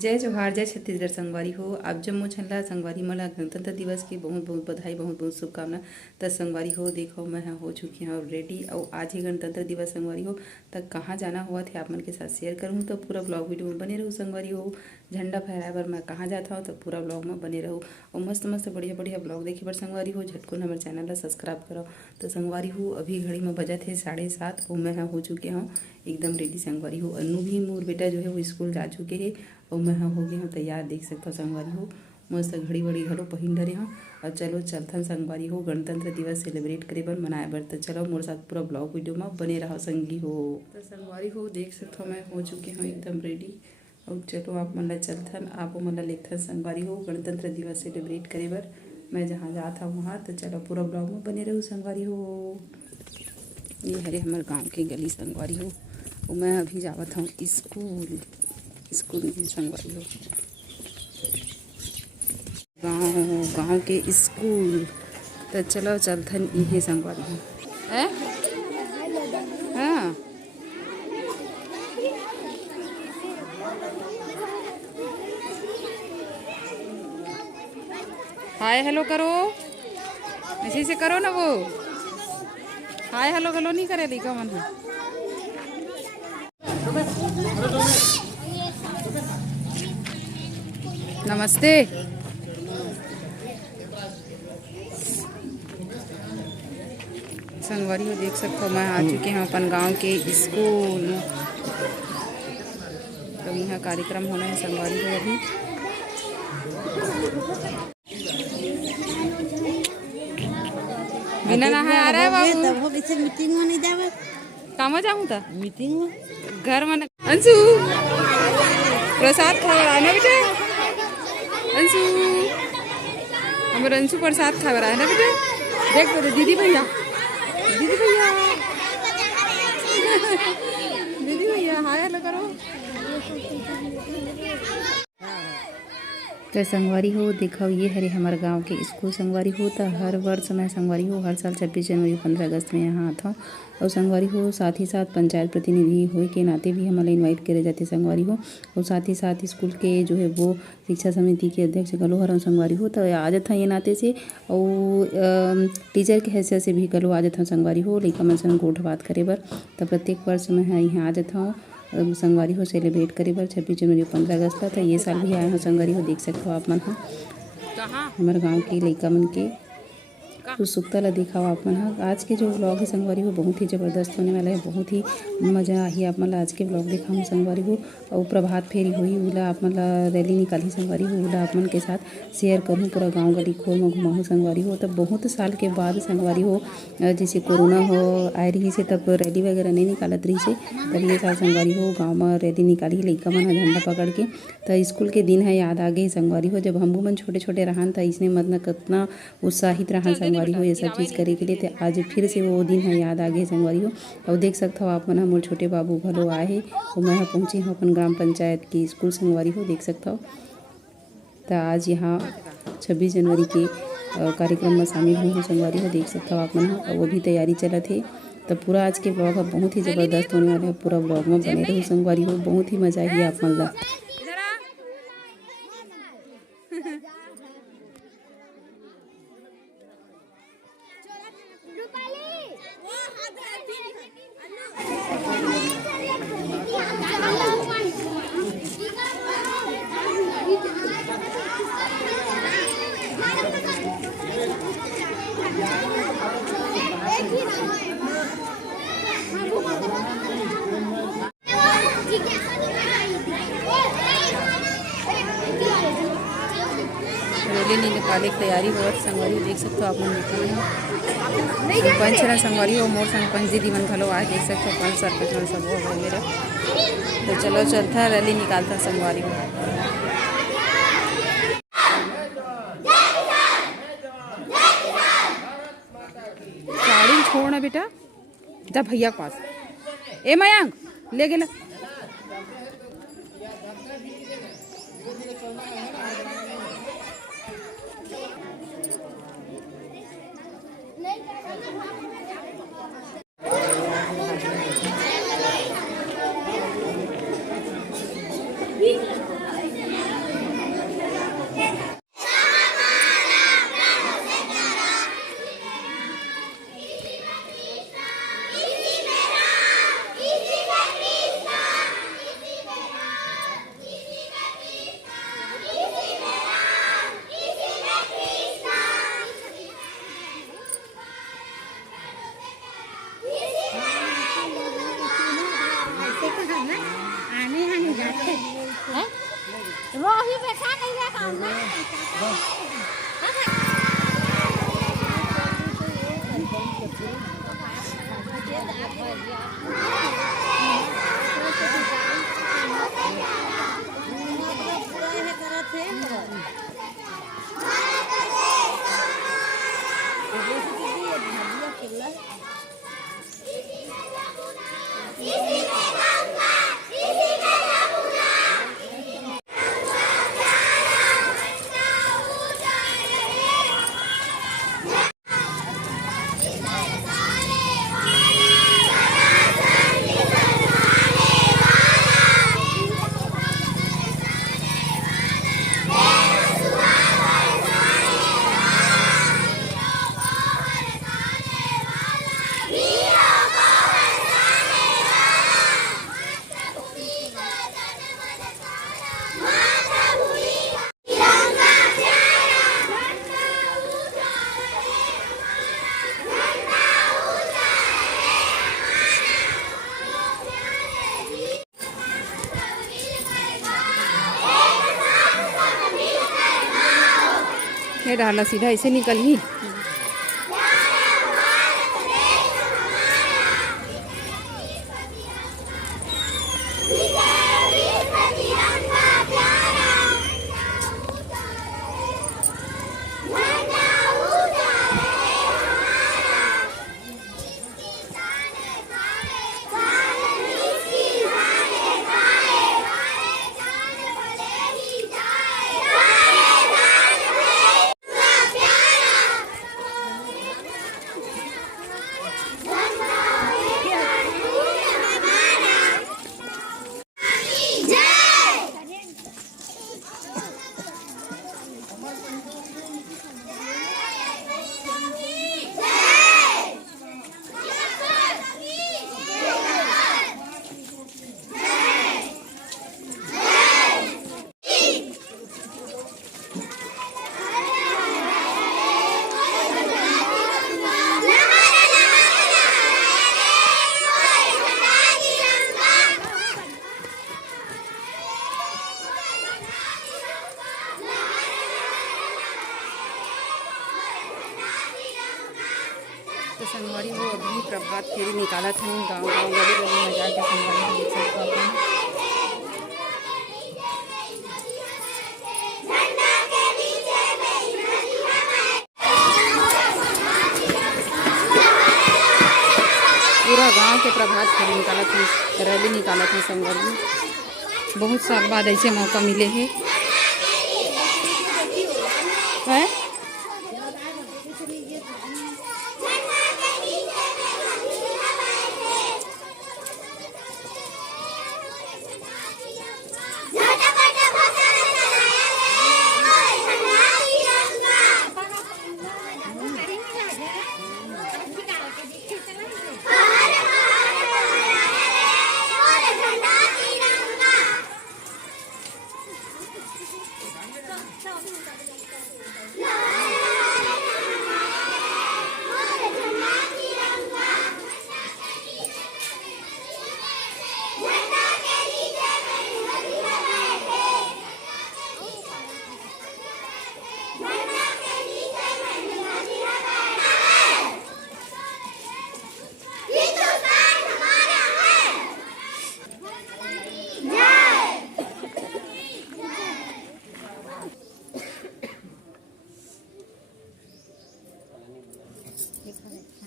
जय जोहार जय छत्तीसगढ़ संगवारी हो। आप जम्मो छल्ला संगवारी मला गणतंत्र दिवस की बहुत बहुत बधाई, बहुत बहुत शुभकामना। त संगवारी हो, देखो मैं हो चुकी हूँ रेडी और आज ही गणतंत्र दिवस संगवारी हो। तक कहाँ जाना हुआ थे आप मन के साथ शेयर करूँ तो पूरा ब्लॉग वीडियो में बने रहूँ संगवारी हो। झंडा फहराए बर मैं कहाँ जाता हूँ तो पूरा ब्लॉग में बने रहूँ और मस्त मस्त बढ़िया बढ़िया ब्लॉग देखे बर संगवारी हो। झटकुन हमारे चैनल ला सब्सक्राइब करो। तो संगवारी हो अभी घड़ी में बजा थे 7:30 और मैं हो चुके हूँ एकदम रेडी संगवारी हो। अन्नू भी मोर बेटा जो है वो स्कूल जा चुके हैं और मैं हो गई हूँ तैयार, देख सकता संगवारी हो। मस्त घड़ी बड़ी घलो पहिन डरे हूँ और चलो चलथन संगवारी हो गणतंत्र दिवस सेलिब्रेट करे बर मनाए बर। तो चलो मोर साथ पूरा ब्लॉग वीडियो में बने रहो संगी हो। तो संगवारी हो देख सकते हो मैं हो चुकी हूँ एकदम रेडी और चलो आप मन ला चलथन, आप मन ला लेथन संगवारी हो गणतंत्र दिवस सेलिब्रेट करे बर मैं जहाँ जाता हूँ वहाँ। तो चलो पूरा ब्लॉग में बने रहूँ संगवारी हो। ये हरे हमारे गाँव की गली संगवारी हो और मैं अभी जावत हूँ स्कूल में संगवारी हो। गाँव के स्कूल तो चलो चलथन इहे संगवारी हो। हाँ हाय हेलो करो, ऐसे से करो ना। वो हाय हेलो गलो नहीं करे लिखा मन है। नमस्ते संगवारी हो, देख सकते हो मैं आ चुके हैं अपन गांव के स्कूल। तो यहाँ कार्यक्रम होना है संगवारी हो। अभी बिना नहाए आ रहा है बाबू। तब हो किसी मीटिंग में नहीं जावे। कहाँ जाऊँ था मीटिंग में घर में। अंशु प्रसाद खावर आना बेटे। अंशु हमारे अंशु प्रसाद खावर आना बेटे। देख तो दीदी भैया दीदी भैया हाय हेलो करो। तो संगवारी हो देखो ये हरे हमारे गांव के स्कूल संगवारी हो। तो हर वर्ष मैं संगवारी हो हर साल 26 जनवरी 15 अगस्त में यहाँ आता हूँ और संगवारी हो साथ ही साथ पंचायत प्रतिनिधि हो के नाते भी हमारे इनवाइट करे जाते संगवारी हो। और साथ ही साथ स्कूल के जो है वो शिक्षा समिति के अध्यक्ष गलो हर संगवारी हो। तो आ जाता ये नाते से और टीचर के हैसियत से भी गलो आ जाता संगवारी हो लइका मन संग गोठ बात करे बर। तो प्रत्येक वर्ष मैं यहाँ आ जाता हूँ संगवारी हो सेलिब्रेट करे बर 26 जनवरी 15 अगस्त का। तो ये साल भी आए हो संगवारी हो, देख सकते हो आप मन हो हमारे गांव के लइका मन के उत्सुकता ला दिखाओ आप मन। आज के जो व्लॉग है संगवारी हो बहुत ही ज़बरदस्त होने वाला है, बहुत ही मज़ा आई आप मन आज के व्लॉग दिखाऊँ संगवारी हो। और प्रभात फेरी हुई उला आप मन रैली निकाली संगवारी हो, उला आप मन के साथ शेयर करूँ पूरा गाँव गली खोर में घुमाऊँ संगवारी हो। तब बहुत साल के बाद संगवारी हो जैसे कोरोना हो आए रही से तब रैली वगैरह नहीं निकालत रही से, तब ये साल संगवारी हो गाँव में रैली निकाली लइका मन झंडा पकड़ के। तो स्कूल के दिन है याद आ गई संगवारी हो जब हम मन छोटे छोटे रहन था इसने मतलब कितना उत्साहित रहन संगवारी हो ये सब चीज़ करे के लिए। तो आज फिर से वो दिन है याद आ गए संगवारी हो। और देख सकते हो आप मन मोर छोटे बाबू घलो आए हैं और मैं पहुँची हूँ अपन ग्राम पंचायत की स्कूल संगवारी हो, देख सकते हो। तो आज यहाँ 26 जनवरी के कार्यक्रम में शामिल हुई संगवारी हो, देख सकते हो आप मन और वो भी तैयारी चलत है। तो पूरा आज के ब्लॉग बहुत ही ज़बरदस्त होने वाला है, पूरा ब्लॉग में बने रहो संगवारी हो, बहुत ही मज़ा आई आप मन ला। रैली निकाले की तैयारी हो संगवारी देख सकते हो आप मन पंच रहा संगवारी हो मोर संग पंच दीदी मन घलो आए, देख सकते हो 5 सरपंच मन सब हो मेरा। तो चलो चलता रैली निकालता संगवारी हो। साड़ी छोड़ना बेटा जा भैया के पास। ए मयंक ले गेला ये डाला सीधा ऐसे निकल ही। तो संगवारी वो अभी प्रभात फेरी निकाला था गाँव गाँव गली गली में जाके संगवारी देख सकते हो अपन। पूरा गांव के प्रभात फेरी निकाला था, रैली निकाला था संगवारी। बहुत साल बाद ऐसे मौका मिले है।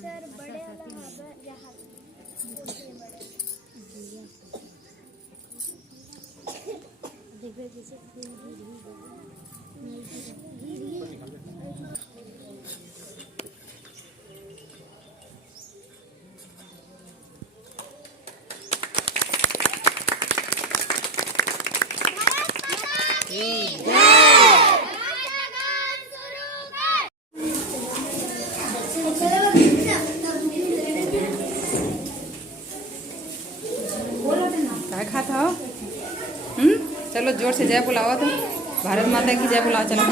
सर बड़े वाला यहाँ देखो जैसे क्या खाता हो? चलो जोर से जय बुलाओ तो। भारत माता की जय बुलाओ चलो।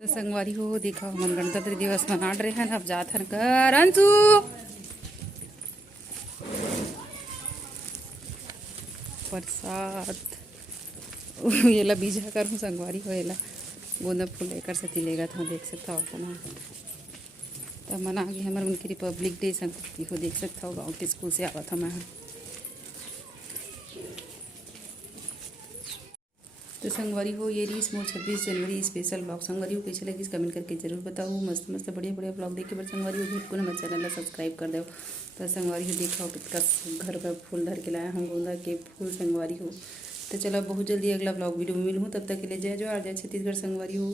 तो संगवारी हो देखा हमन गणतंत्र दिवस मना रहे हैं अब जात हन कर अंशु प्रसाद येला बीजा कर हूँ संगवारी हो येला गोंदा फूल लेकर से लेगा था देख सकता हो अपना तब मना कि हमारे उनकी रिपब्लिक डे संगवारी हो देख सकता हो गाँव के स्कूल से आवा था मैं तो संगवारी हो ये रही मोर 26 जनवरी स्पेशल ब्लॉग संगवारी हो कैसे लगी कमेंट करके जरूर बताओ मस्त मस्त बढ़िया बढ़िया ब्लॉग देखे बर संगवारी हो बिल्कुल हमारे चैनल सब्सक्राइब कर दो तो संगवारी हो देखा हो कितना घर का फूल धर के लाया हम गोंदा के फूल संगवारी हो तो चलो बहुत जल्दी अगला ब्लॉग वीडियो में मिलूँ तब तक के लिए जय जो जय छत्तीसगढ़ संगवारी हो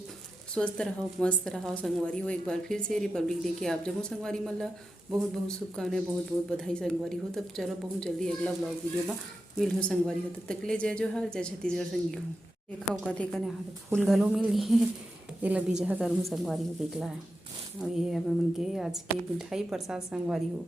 स्वस्थ रहो मस्त रहो संगवारी हो एक बार फिर से रिपब्लिक डे के आप जब संगवारी मल्ला बहुत बहुत शुभकामनाएं बहुत बहुत बधाई संगवारी हो तब चलो बहुत जल्दी अगला ब्लॉग वीडियो में मिलूँ संगवारी हो तब तक के लिए जय जोहार जय छत्तीसगढ़ संगी हो देखा कथे कने यहाँ फूल घलो मिल गए ये बीजा करूँ संगवारी हो देखला है और ये हमें मन के आज के मिठाई प्रसाद संगवारी हो।